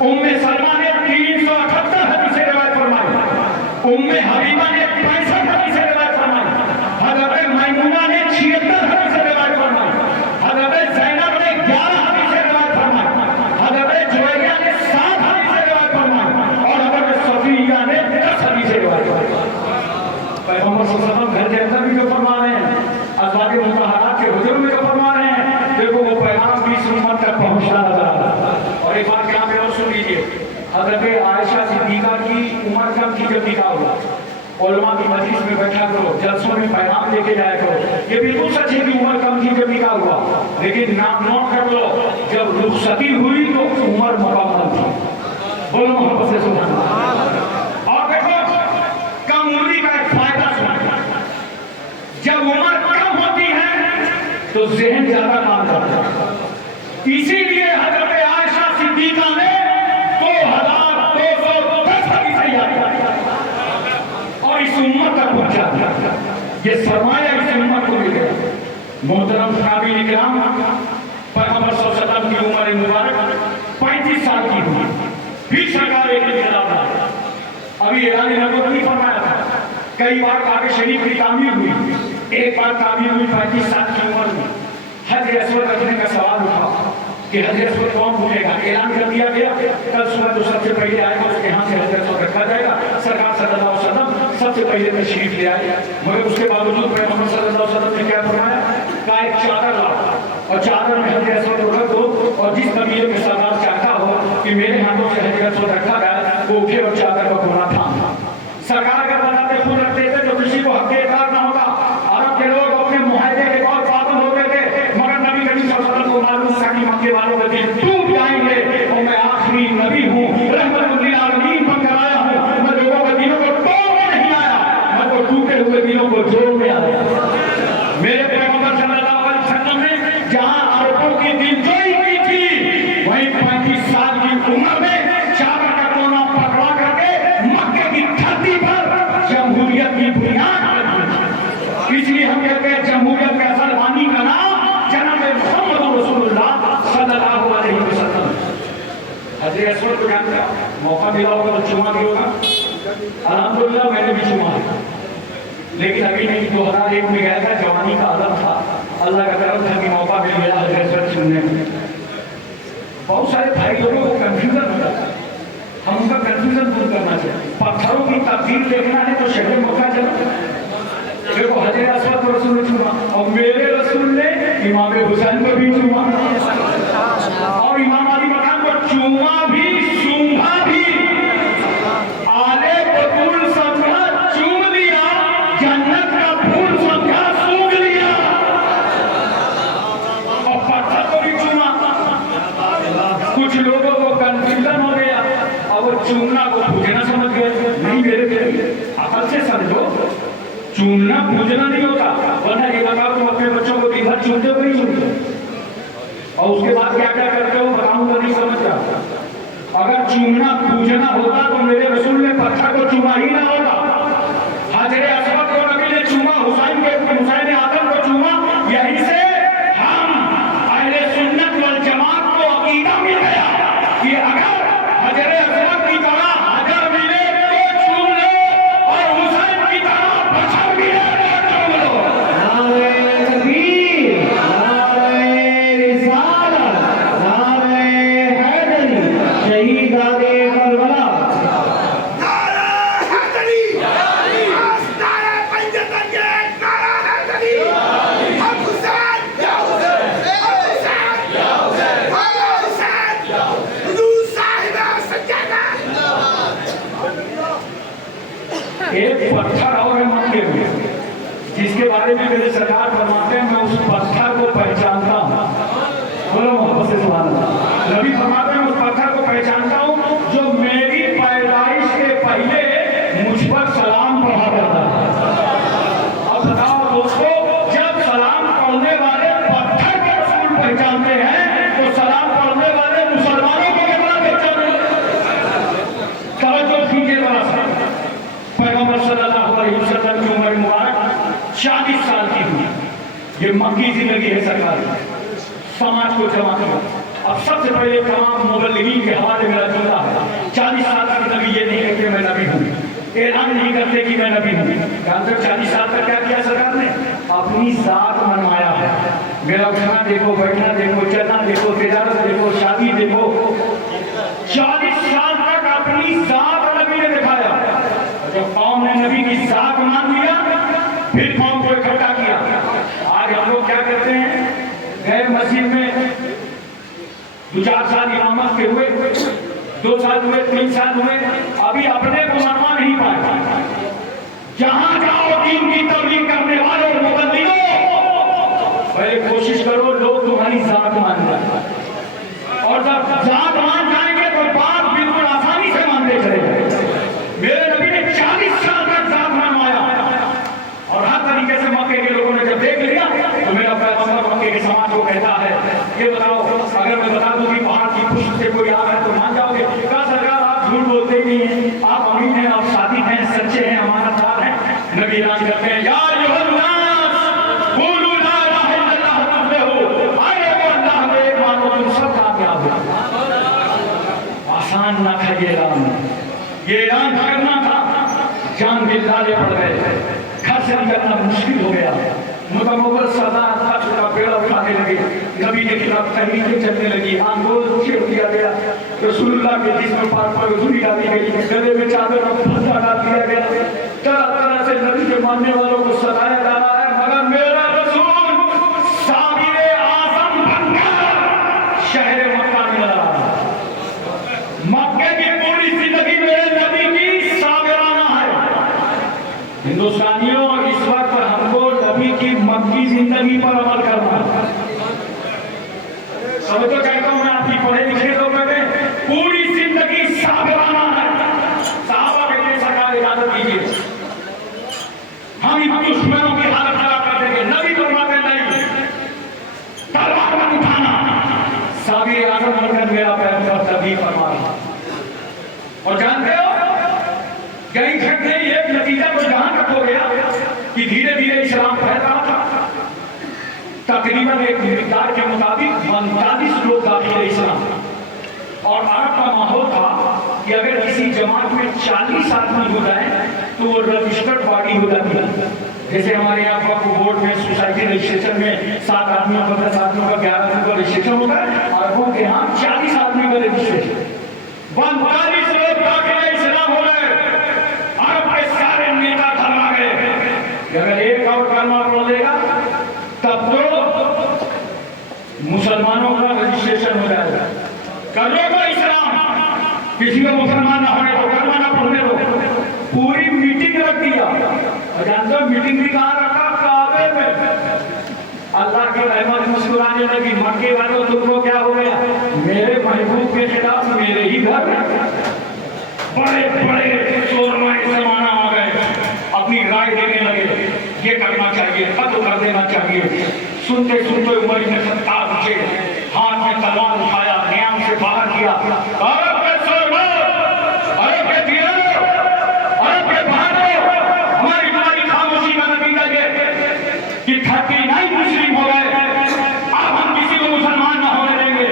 ام سلمہ نے 378 حدیثیں روایت فرمائی۔ ام حبیبہ نے 65 حدیثیں روایت فرمائی۔ حضرت میمونہ نے 76 حدیثیں روایت فرمائی۔ حضرت زینب نے 11 حدیثیں روایت فرمائی۔ حضرت جویریہ نے 7 حدیثیں روایت فرمائی اور حضرت صفیہ نے 10 حدیثیں روایت فرمائی۔ پیغمبر صلی اللہ علیہ وسلم گھر کے اندر بھی جو فرما رہے ہیں، ازواج مطہرات کے حجر میں جو فرما رہے ہیں، دیکھو وہ پیغام بھی اس امت تک پہنچنا نظر آ رہا ہے۔ اور ایک بات یہاں پہ اور سن لیجیے، حضرت عائشہ صدیقہ کی عمر کم تھی جب نکاح ہوا۔ علماء کی مجلس میں بیٹھا کرو، جلسوں میں پیغام لے کے جایا کرو۔ یہ بالکل سچ ہے کہ عمر کم تھی جب نکاح ہوا، لیکن نام نوٹ کر لو، جب رخصتی ہوئی تو عمر مکمل تھی۔ بولو محبت سے سبحان اللہ۔ اور دیکھو کم عمری کا ایک فائدہ سنا، جب عمر کم ہوتی ہے تو ذہن زیادہ کام کرتا ہے۔ اسی لیے حضرت عائشہ صدیقہ نے 2,210 حدیثیں یاد کی اور اس امت تک پہنچا دیا۔ یہ سرمایہ اس امت کو مل گیا۔ محترم صحابہ کرام، پیغمبر صلی اللہ علیہ وسلم کی عمر مبارک 35 سال کی ہوئی، پھر سرکار ایک انقلاب لایا۔ ابھی اعلان نبوت نہیں فرمایا تھا، کئی بار کعبہ شریف کی تعمیر ہوئی، ایک بار تعمیر ہوئی 35 سال کی عمر میں۔ حجر اسود رکھنے کا سوال اٹھا کہ حجر اسود کون بھولے گا؟ اعلان کر دیا گیا کل صبح جو سب سے پہلے آئے گا اس کے ہاں سے حجر اسود رکھا جائے گا۔ سرکار صلی اللہ علیہ وسلم سب سے پہلے تشریف لے آئے، مگر اس کے باوجود پیغمبر صلی اللہ علیہ وسلم نے کیا فرمایا؟ کہ ایک چادر لاؤ اور چادر میں حجر اسود رکھ دو، اور جس قبیلے کے سردار چاہتا ہو کہ میرے ہاتھوں سے حجر اسود رکھا جائے وہ اٹھے اور چادر کا کونا تھام۔ سرکار اگر بتاتے خود رکھتے تھے تو کسی کو حق اعتراض نہ ہوتا۔ عرب کے لوگ اپنے معاہدے کے بہت پابند ہوتے تھے، مگر نبی کریم صلی اللہ علیہ وسلم کو معلوم تھا کہ مکے والوں کے دل ٹوٹ جائیں گے اور میں آخری نبی ہوں، رحمت للعالمین بن کر آیا ہوں۔ میں لوگوں کے دلوں کو توڑنے نہیں آیا، میں تو ٹوٹے ہوئے دلوں کو جوڑنے آیا۔ میرے پیغمبر صلی اللہ علیہ وسلم نے جہاں عربوں کی دلجوئی کی تھی، وہیں 35 سال کی عمر میں چادر کا کونا پکڑا کر کے مکے کی دھرتی پر جمہوریت کی بنیاد رکھی۔ اس لیے ہم کہتے ہیں جمہوریت کا اصل بانی کا نام جناب محمد رسول اللہ صلی اللہ علیہ وسلم۔ حضرت اسود کو جانتے ہیں، موقع ملا ہوگا تو چما بھی ہوگا۔ الحمدللہ میں نے بھی چما ہے، لیکن ابھی نہیں، 2001 میں گیا تھا، جوانی کا عالم تھا، اللہ کا کرم تھا کہ موقع مل گیا حضرت اسود سننے میں۔ بہت سارے بھائی لوگوں کو کنفیوژن ہوتا ہے، ہم ان کا کنفیوژن دور کرنا چاہیے۔ پتھروں کی تبدیل دیکھنا ہے تو شہر مکہ چلو، دیکھو حجر اسود کو رسول نے چوما اور میرے رسول نے امام حسین کو بھی چوما اور امام علی مقام کو چوما بھی سونگھا بھی، آلے بطول سمجھا چوم لیا، جنت کا پھول سمجھا سونگھ لیا، اور پتھر کو بھی چوما۔ کچھ لوگوں کو کنفیوژن ہو گیا اور وہ چومنا کو پوجنا سمجھ گئے۔ نہیں میرے پیارے، عقل سے سمجھو، چومنا پوجنا نہیں ہوتا، ورنہ یہ بتاؤ تم اپنے بچوں کو دن بھر چومتے ہو نہیں چومتے، اور اس کے بعد کیا کیا کرتے ہو بتاؤں گا نہیں سمجھ رہا۔ اگر چومنا پوجنا ہوتا تو میرے رسول نے پتھر کو چوما ہی نہ ہوتا۔ حجر اسود کو نبی نے چوما، حسین آدم کو چوما، یہیں سے ہم اہل سنت والجماعت کو عقیدہ مل گیا کہ اگر حجر اسود کی طرح یہ مکی زندگی ہے سرکار، سماج کو جمع کرو. اب سب سے پہلے تمام مبلغین کے حوالے میرا جملہ ہے. 40 سال تک نبی یہ نہیں کہتے میں نبی ہوں، اعلان نہیں کرتے کہ میں نبی ہوں. جانتے ہو 40 سال تک کیا کیا سرکار نے؟ اپنی ذات منوایا ہے. میرا اٹھنا دیکھو، بیٹھنا دیکھو، چلنا دیکھو، تجارت دیکھو، شادی دیکھو. 40 سال تک اپنی ذات نبی نے دکھایا. جب قوم نے نبی کی ذات مان لیا پھر قوم کو اکٹھا کیا. آج ہم لوگ کیا کرتے ہیں؟ گئے مسجد میں 2-4 سال امامت کے ہوئے، 2 سال ہوئے، 3 سال ہوئے، ابھی اپنے کو منوا نہیں پائے. جہاں جاؤ دین کی تبلیغ کرنے والوں مبلغوں، پہلے کوشش کرو لوگ تمہاری ذات مان جائیں، اور جب ذات مان جائیں گے تو بات بالکل آسانی سے مانتے چلے جائیں. میرے نبی نے 40 سال تک ذات منوایا، اور ہر طریقے سے مکے کے لوگوں نے جب دیکھ لیا تو میرا پیغمبر مکے کے سماج کو کہتا ہے یہ بتاؤ اگر میں بتا دوں کہ پہاڑ کی پشت سے کوئی آ رہا ہے تو مان جاؤ گے؟ کہا سرکار آپ جھوٹ بولتے ہی نہیں ہیں، آپ امین ہیں، آپ صادق ہیں، سچے ہیں، امانت دار ہیں. نبی اعلان کرتے ہیں یا ایھا الناس قولوا لا الہ الا اللہ تفلحوا، ارے وہ اللہ میں ایک مانو تم سب کامیاب ہو. آسان نہ تھا یہ اعلان، یہ اعلان کرنا تھا. جان کے تالے پڑ گئے، گھر سے نکلنا مشکل ہو گیا. متمول سردار تھا چھوٹا بیڑا اٹھانے لگے، نبی کے خلاف تحریکیں چلنے لگی، آنگول چھیڑ دیا گیا، رسول اللہ کے جسم پاک پر وضوئی ڈالی گئی، گلے میں چادر اور پھندا ڈال دیا گیا. طرح طرح سے نبی کے ماننے والوں کو ستایا جا رہا ہے، مگر میرا رسول صابر اعظم بن کر شہر مکہ میں رہا. مکے کی پوری زندگی میرے نبی کی صابرانہ ہے. ہندوستانیوں اس وقت ہم کو نبی کی مکی زندگی پر عمل کرنا ہے. سب تو کہتا ہوں میں آپ کی پڑھے لکھے لوگوں میں پوری زندگی صابرانہ ہے. صحابہ کہتے ہیں سرکار اجازت دیجیے ہم ان دشمنوں کی حالت خراب کر دیں گے. نبی فرماتے نہیں، تلوار مت اٹھانا. صابر اعظم بن کر میرا پیغمبر تبلیغ فرما رہا. اور جانتے ہو کہیں گھٹنے ایک نتیجہ تو جہاں تک ہو گیا کہ دھیرے دھیرے اسلام پھیل رہا تھا. تقریباً ایک مقدار کے مطابق 45 لوگ داخل اسلام، اور عرب کا ماحول تھا کہ اگر کسی جماعت میں 40 آدمی ہو جائیں تو وہ رجسٹرڈ باڈی ہو جاتی ہے. جیسے ہمارے یہاں وقف بورڈ میں سوسائٹی رجسٹریشن میں 7 آدمیوں کا 10 آدمیوں کا 11 آدمیوں کا رجسٹریشن ہوتا ہے، عربوں کے یہاں 40 آدمی کا رجسٹریشن. 45 لوگ داخل اسلام ہو گئے. عرب کے سارے نیتا گھر آ گئے. اگر ایک اور کلمہ پڑھ لے گا تب تو مسلمانوں کا رجسٹریشن ہو جائے گا. کرو گا اسلام، کسی کو مسلمان نہ ہونے دو، کلمہ نہ پڑھنے دو. پوری میٹنگ رکھ دیا. جانتے ہو میٹنگ بھی کہاں رکھا؟ کعبے میں. اللہ کی رحمت مسکرانے لگی. مکے والوں تم کو کیا ہو گیا؟ میرے محبوب کے خلاف میرے ہی گھر بڑے بڑے شورما زمانہ آ گئے، اپنی رائے دینے لگے. یہ کرنا چاہیے، قتل کر دینا چاہیے. سنتے سنتے عمر بن خطاب اٹھے، ہاتھ میں تلوار اٹھایا، نیام سے باہر کیا. عرب کے سردار، عرب کے دیانت، عرب کے بہادر، ہماری تمہاری خاموشی کا نتیجہ یہ کہ 39 مسلم ہو گئے. اب ہم کسی کو مسلمان نہ ہونے دیں گے.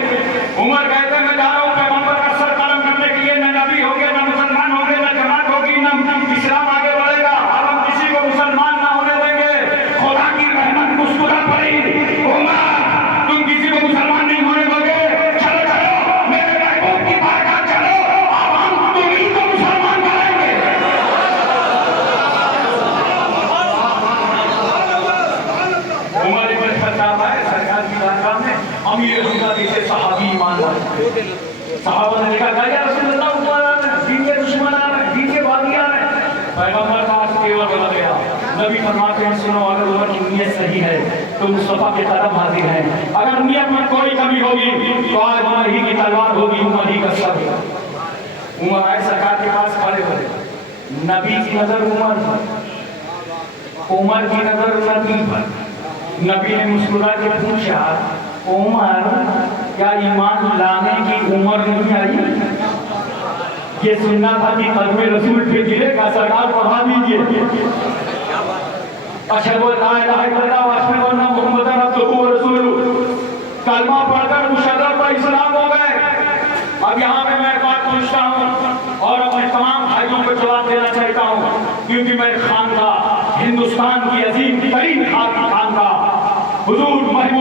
عمر کہتے ہیں میں جا رہا ہوں پیغمبر کا سر قلم کرنے کے لیے. نہ نبی ہوں گے، نہ مسلمان ہوں گے، نہ جماعت ہوگی، نہ اسلام آگے بڑھے گا. اب ہم کسی کو مسلمان نہ ہونے دیں گے. خدا کی رحمت مسکرا پڑی. عمر تم کسی کو مسلمان نہیں ہونے دو گے. چلو چلو میرے محبوب کی برکت چلو، اب ہم تمہیں کو مسلمان کریں گے. عمر ابن خطاب آئے سرکار کی بارگاہ میں. امیر حمزہ جیسے صحابی ایمان لائے. صحابہ نے کہا یا رسول اللہ اوپر آ رہے ہیں، دین کے دشمن آ رہے ہیں، دین کے باغی آ رہے ہیں. پیغمبر کا کیول بدل گیا. نبی فرماتے ہیں سنو اگر عمر کی نیت صحیح ہے تو مصطفیٰ کے قدم حاضر ہیں. اگر نیت میں کوئی کمی ہوگی تو آج عمر ہی کی تلوار ہوگی، عمر ہی کا سر. عمر آئے سرکار کے پاس کھڑے ہوئے. نبی کی نظر عمر پر، عمر کی نظر نبی پر. نبی نے مسکرا کے پوچھا عمر کیا ایمان لانے کی عمر نہیں آئی؟ یہ سننا تھا کہ قدم رسول پہ گرے کا سرکار پڑھا دیجیے. اشہد ان لا الہ الا اللہ و اشہد ان محمد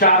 4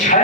6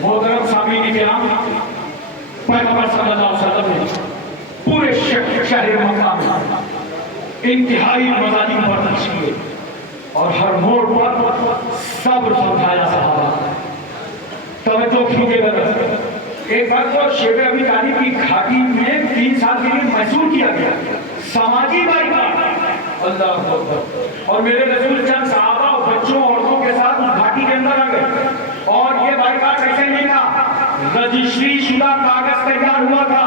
محترم سامعین کرام، پیغمبر صلی اللہ علیہ وسلم نے پورے شہر مکہ میں انتہائی مظالم برداشت کیے اور ہر موڑ پر صبر سمجھایا صحابہ۔ توجہ کیجیے گا، ایک بات تو شیب ابی طالب کی گھاٹی میں 3 سال کے لیے محسوس کیا گیا سماجی بائیکاٹ، اللہ اکبر، اور میرے رسول چند صحابہ اور بچوں عورتوں کے ساتھ اس گھاٹی کے اندر آ گئے، اور یہ بائیکاٹ ایسے نہیں تھا، رجسٹری شدہ کاغذ تیار ہوا تھا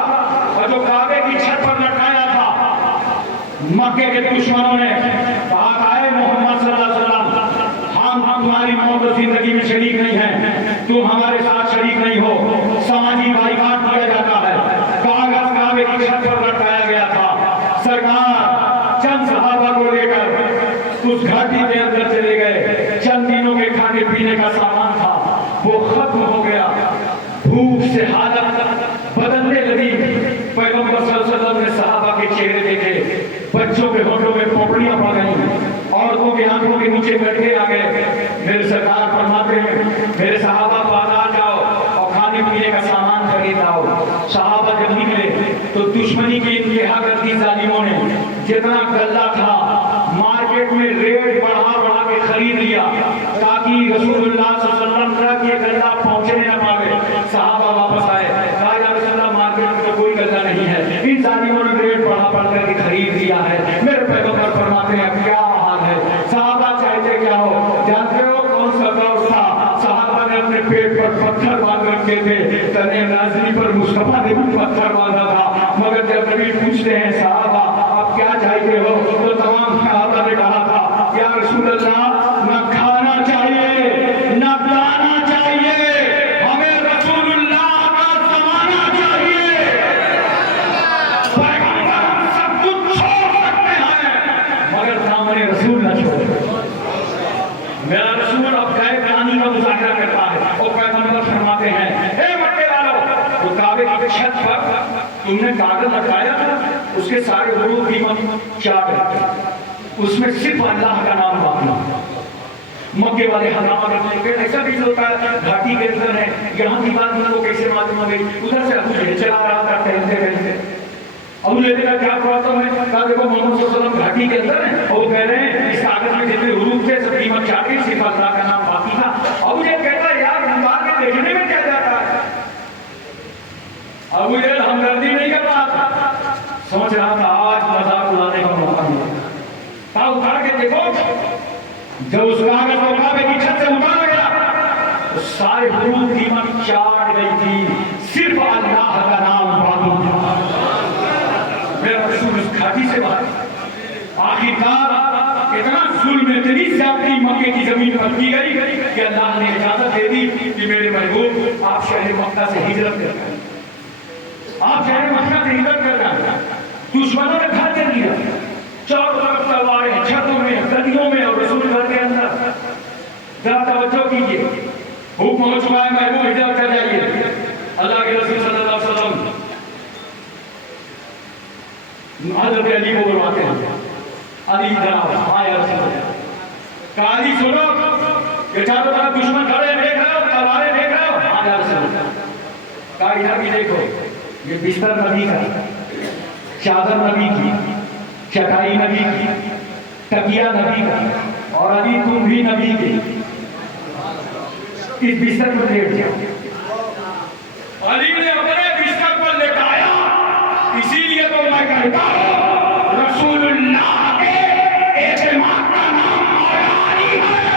اور جو کعبے کی چھت پر لٹکایا تھا۔ مکے کے دشمنوں نے کہا اے محمد صلی اللہ علیہ وسلم، ہم تمہاری موت و زندگی میں شریک نہیں ہیں، تم ہمارے ساتھ شریک نہیں ہو۔ سماجی بائیکاٹ کیا جاتا ہے، کاغذ کعبے کی چھت پر لٹکایا گیا تھا۔ سرکار چند صحابہ کو لے کر اس گھاٹی کے اندر چلے گئے، چند دنوں کے کھانے پینے کا سامان تھا وہ ختم ہو گیا، بھوک سے حالت بدلنے لگی۔ پیغمبر صلی اللہ علیہ وسلم نے صحابہ کے چہرے دیکھے، بچوں کے ہونٹوں میں پپڑیاں پڑ گئیں، عورتوں کی آنکھوں کے نیچے گٹھے آ گئے۔ میرے سرکار فرماتے ہیں میرے صحابہ بازار جاؤ اور کھانے پینے کا سامان خرید لاؤ۔ صحابہ جب نکلے تو دشمنی کی انتہا کر دی ظالموں نے، جتنا غلہ تھا مارکیٹ میں ریٹ بڑھا کے خرید لیا تاکہ رسول اللہ صلی اللہ علیہ وسلم تک یہ غلہ پہنچنے نہ پاوے۔ صحابہ واپس آئے، کہا یا رسول اللہ مارکیٹ میں تو کوئی غلہ نہیں ہے، ان ظالموں نے ریٹ بڑھا کر کے خرید لیا ہے۔ میرے پیغمبر فرماتے ہیں کیا حال ہے؟ صحابہ چاہتے کیا ہو؟ جانتے ہو کون سا دور تھا؟ صحابہ نے اپنے پیٹ پر پتھر باندھ رکھے تھے، تنے نازلی پر مصطفیٰ نے بھی پتھر باندھا تھا، مگر جب نبی پوچھتے ہیں صحابہ آپ کیا چاہتے ہو تو تمام صحابہ نے کہا تھا یا رسول اللہ نہ کھانا چاہیے نہ پلانا چاہیے، ہمیں رسول اللہ کا زمانہ چاہیے۔ پیغمبر سب کچھ چھوڑ سکتے ہیں مگر دامن رسول نہ چھوڑے۔ میرا رسول اب گئے کہانی کا مذاکرہ کرتا ہے اور پیغمبر فرماتے ہیں اے مکے والوں، تو کعبے کی چھت پر تم نے کاغذ لٹکایا تھا، اس کے سارے حروف بھی چاٹ رہتے، اس میں صرف اللہ کا نام باقی۔ مکے والے حرام کرتے ایسا بھی ہوتا ہے، گھاٹی کے اندر ہے، یہاں کی بات ان کو کیسے معلوم ہو گئی؟ ادھر سے ابو جہل چلا رہا تھا ٹہلتے ٹہلتے، ابو جہل کا کیا پرابلم ہے؟ کہا دیکھو محمد صلی اللہ علیہ وسلم گھاٹی کے اندر ہیں اور وہ کہہ رہے ہیں اس کاغذ میں جتنے حروف تھے سب قیمت چاٹ گئی، صرف اللہ کا نام باقی تھا۔ ابو جہل کہتا ہے یار ہمار کے دیکھنے میں کیا جاتا ہے؟ ابو جہل ہمدردی نہیں کر رہا تھا، سوچ رہا تھا آج مذاق اڑانے کا موقع ملا، کہا اتار کے دیکھو۔ جب اس کاغذ کو کعبے کی چھت سے اتارا گیا تو سارے حروف قیمت چاٹ گئی تھی، صرف اللہ کا نام باقی تھا۔ میرا رسول اس گھاٹی سے باہر، آخرکار اتنا ظلم اتنی زیادتی مکے کی زمین پر کی گئی کہ اللہ نے اجازت دے دی کہ میرے محبوب آپ شہر مکہ سے ہجرت کر جائیں، آپ شہر مکہ سے ہجرت کر جائیں۔ دشمنوں نے گھر دے دیا، چاروں طرف تلواریں، چھتوں میں، گلیوں میں، اور رسول گھر کے اندر۔ ذرا توجہ کیجیے، حکم ہو چکا ہے محبوب ہجرت کر جائیے۔ اللہ کے رسول صلی اللہ علیہ وسلم حضرت علی کو بلواتے ہیں، علی جناب ہاں یا رسول اللہ، کہا علی سنو یہ چاروں طرف دشمن کھڑے دیکھ رہے ہو، تلواریں دیکھ رہے ہو؟ ہاں یا رسول اللہ۔ کہا ادھر بھی دیکھو، یہ بستر نبی کا، چادر نبی کی، چٹائی نبی کی، تکیہ نبی کا، اور علی تم بھی نبی کے، اس بستر پر لیٹ جاؤ۔ علی نے اپنے بستر پر لٹایا، اسی لیے تو میں کہتا ہوں رسول اللہ کے اعتماد کا نام مولا علی ہے۔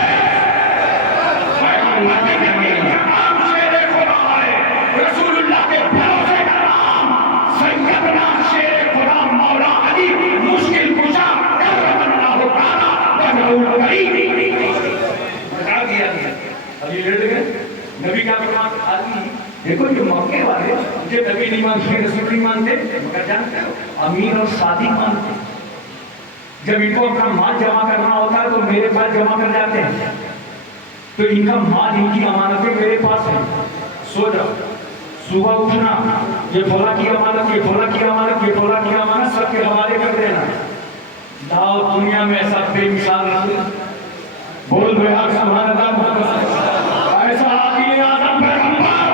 شیر خدا ہے، رسول اللہ کے بھروسے کا نام سیدنا شیر خدا مولا علی، مشکل کشا کرم اللہ تعالی وجہ الکریم۔ بتا دیا علی لیٹ گئے، نبی کیا فرماتے علی دیکھو یہ مکے والے مجھے نبی نہیں مانتے، رسول نہیں مانتے، مگر جانتے ہو امیر اور صادق مانتے۔ جب ان کو اپنا مال جمع کرنا ہوتا ہے تو میرے پاس جمع کر جاتے ہیں، تو ان کا مال، ان کی امانتیں میرے پاس ہیں۔ سو جاؤ، صبح اٹھنا، یہ فلاں کی امانت، یہ فلاں کی امانت، یہ فلاں کی امانت سب کے حوالے کر دینا۔ لاؤ دنیا میں ایسا بے مثال رسول، بول رہے ہیں سبحان اللہ، ایسا عادل اعظم پیغمبر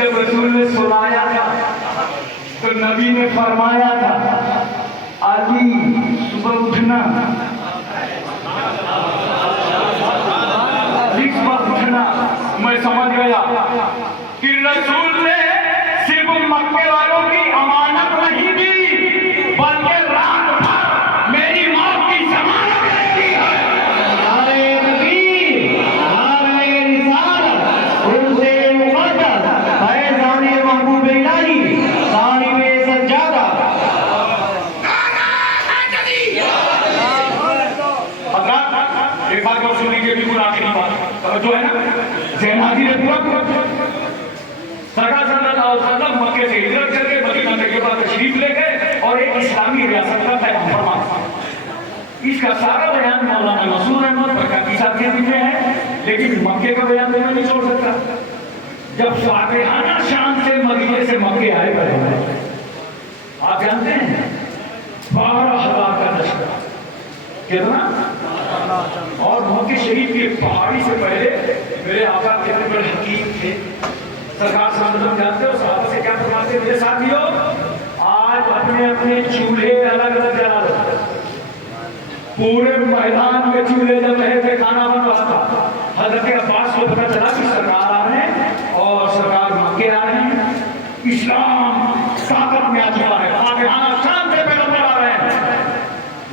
جب رسول نے سنایا تھا تو نبی نے فرمایا تھا علی صبح اٹھنا، میں سمجھ گیا کہ رسول نے صرف مکے والوں کی امانت نہیں دی بلکہ رات بھر میری موت کی ضمانت دی ہے۔ نعرہ تکبیر، نعرہ رسالت، عرص مقدس، فیضان محبوب الہی، صاحب سجادہ۔ حضرات ایک بات اور سن لیجیے، بالکل آخری بات جو ہے نا، ذہن حاضر ہے پورا۔ سرکار صلی اللہ علیہ وسلم مکے سے ہجرت کر کے مدینہ طیبہ تشریف لے گئے اور ایک اسلامی ریاست کا قیام فرمایا۔ اس کا سارا بیان مولانا مسعود احمد برکاتی صاحب کے لکھے ہیں، لیکن مکے کا بیان میں نہیں چھوڑ سکتا۔ جب فاتحانہ شان سے مدینے سے مکے آئے گئے، آپ جانتے ہیں 12,000 کا لشکر، کتنا؟ اور مکے شریف کی پہاڑی سے پہلے میرے آقا کتنے بڑے حکیم تھے، سرکار صلی اللہ علیہ وسلم جانتے ہو صحابہ سے کیا فرماتے ہیں؟ میرے ساتھیو، آج اپنے اپنے چولہے الگ الگ جلا دو۔ پورے میدان میں چولہے جل رہے تھے، کھانا بن رہا تھا۔ حضرت عباس کو پتہ چلا کہ سرکار آ رہے ہیں اور سرکار مکے آ رہے ہیں، اسلام طاقت میں آ چکا ہے، فاتحانہ شان سے پیغمبر آ رہے ہیں۔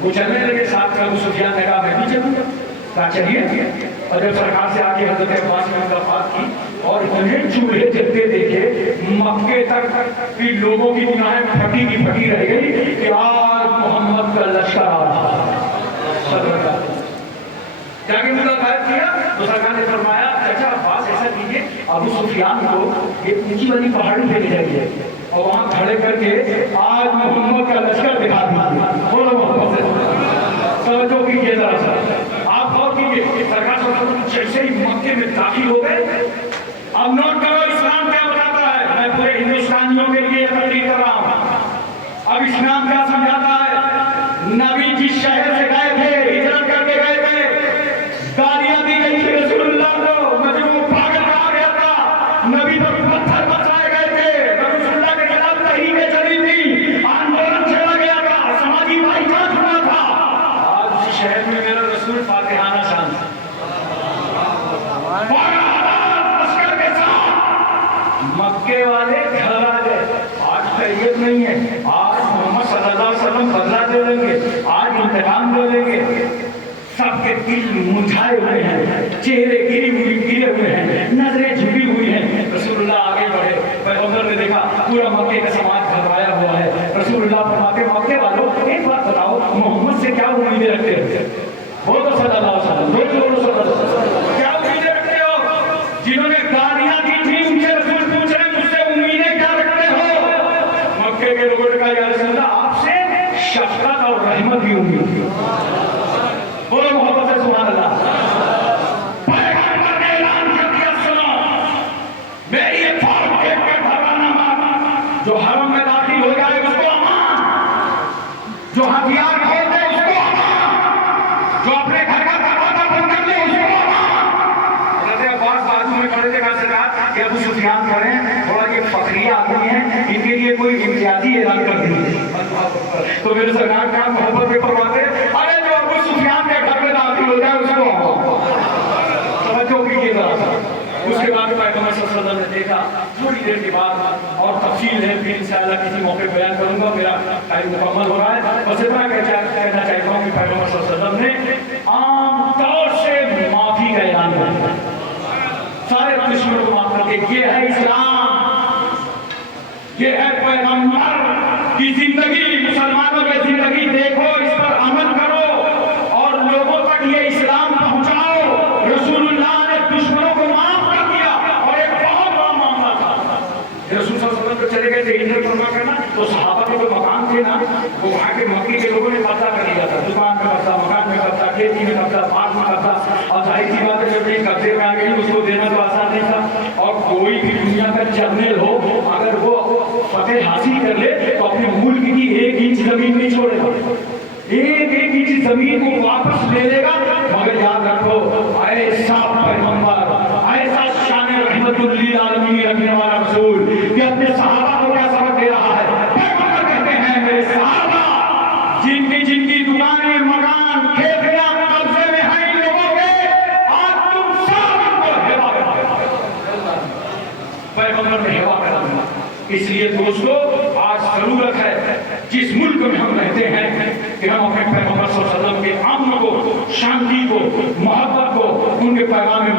وہ چلنے لگے، ساتھ میں ابو سفیان نے کہا میں بھی چلوں گا، کہا چلیے۔ اور جب سرکار سے آگے حضرت عباس نے ملاقات کی اور انہیں چولہے جلتے دیکھے، مکے تک بھی لوگوں کی نگاہیں پھٹی کی پھٹی رہ گئی کہ آج محمد کا لشکر آ رہا ہے۔ جا کے ملاقات کیا تو سرکار نے فرمایا چچا عباس ایسا کیجیے، ابو سفیان کو ایک اونچی والی پہاڑی پہ لے جائیے اور وہاں کھڑے کر کے آج محمد کا لشکر دکھا دیجیے۔ بولو محمد سے توجہ کیجیے ذرا سا، آپ غور کیجیے کہ سرکار صلی اللہ علیہ وسلم جیسے ہی مکے میں داخل ہو گئے۔ اب نوٹ کرو اسلام کیا بتاتا ہے، میں پورے ہندوستانیوں کے لیے یہ تقریر کر رہا ہوں۔ اب اسلام کیا سمجھاتا ہے؟ نبی جس شہر سے گئے تھے، ہجرت کر کے گئے تھے، گالیاں دی گئی تھی رسول اللہ کو، نبی کو پاگل کہا گیا تھا، نبی پر پتھر برسائے گئے تھے، رسول اللہ کے خلاف تحریکیں چلی تھی، آندولن چلا گیا تھا، سماجی بھائی چارہ چھوڑا تھا۔ آج اسی شہر میں میرا رسول فاتحانہ شان سے مکے والے گھر آ گئے۔ آج خیریت نہیں ہے، آج محمد صلی اللہ علیہ وسلم بدلہ دے لیں گے، آج انتقام دے لیں گے۔ سب کے دل مجھائے ہوئے ہیں، چہرے گرے ہوئے ہیں، نظریں جھکی ہوئی ہیں۔ رسول اللہ آگے بڑھے، پیغمبر نے دیکھا پورا مکے کا سماج گھبرایا ہوا ہے۔ رسول اللہ فرماتے مکے والوں ایک بات بتاؤ، محمد سے کیا امیدیں رکھتے ہو؟ وہ تو صلی اللہ علیہ وسلم، کیا امیدیں رکھتے ہو؟ جنہوں نے گالیاں دی تھی ان سے رسول پوچھ رہے مجھ سے امیدیں کیا رکھتے ہو؟ مکے کے لوگوں نے کہا یا رسول اللہ آپ سے شفقت اور رحمت کی امید تھی۔ بولو محبت سے سبحان اللہ۔ پیغمبر نے اعلان کر دیا سنو، میری یہ فارم دیکھ کے گھبرانا مت، جو حرم میں داخل ہو جائے اس کو امان، جو ہتھیار کھول دے اس کو امان، جو اپنے گھر کا دروازہ بند کر لے اس کو امان۔ حضرت عباس بازو میں کھڑے تھے، کہا سرکار کہ ابو سفیان کریں تھوڑا یہ فخریہ آدمی ہیں، ان کے لیے کوئی امتیازی اعلان کر دیجیے۔ تو میرے سرکار کا محبت کے فرماتے ارے جو ابو سفیان کے گھر میں داخل ہو جائے اس کو توجہ کیجیے ذرا سا۔ اس کے بعد پیغمبر صلی اللہ علیہ وسلم نے دیکھا، تھوڑی دیر کے بعد اور تفصیل ہے پھر انشاءاللہ کسی موقع بیان کروں گا، میرا ٹائم مکمل ہو رہا ہے۔ بس اتنا کہنا چاہتا ہوں کہ پیغمبر صلی اللہ علیہ وسلم نے عام طور سے معافی کا اعلان کیا، سارے دشمنوں کو معاف کر کے، یہ ہے اسلام، یہ ہے پیغمبر کی زندگی، مسلمانوں کی زندگی دیکھو، اس پر عمل کرو اور لوگوں تک یہ اسلام پہنچاؤ۔ رسول اللہ نے دشمنوں کو معاف کر دیا اور ایک بہت بڑا معاملہ تھا۔ رسول صلی اللہ علیہ وسلم کو چلے گئے تھے ہجرت فرما کرنا، تو صحابہ کے جو مکان تھے نا، وہ وہاں کے مکی کے لوگوں نے قبضہ کر لیا تھا، دکان میں قبضہ، مکان میں قبضہ، کھیتی میں قبضہ، باغ میں قبضہ۔ اور ظاہر سی بات ہے جب یہ قبضے میں آ گئی اس کو دینا تو آسان نہیں تھا، اور کوئی بھی دنیا کا جرنیل ہو اگر وہ فتح حاصل کر لے تو اپنے ملک کی 1 انچ زمین نہیں چھوڑے گا، 1 انچ زمین کو واپس لے لے گا۔ مگر یاد رکھو ایسا پیغمبر، ایسا شان رحمت للعالمین رکھنے والا رسول جن کی دکانیں مکان کھیتیاں قبضے میں ہیں ان لوگوں کے، آج تم سب ان کو ہیوا کرو، پیغمبر نے ہیوا کرا دیا۔ اس لیے دوستو آج ضرورت ہے جس ملک میں ہم رہتے ہیں کہ ہم اپنے پیغمبر صلی اللہ علیہ وسلم کے امن کو، شانتی کو، محبت کو، ان کے پیغام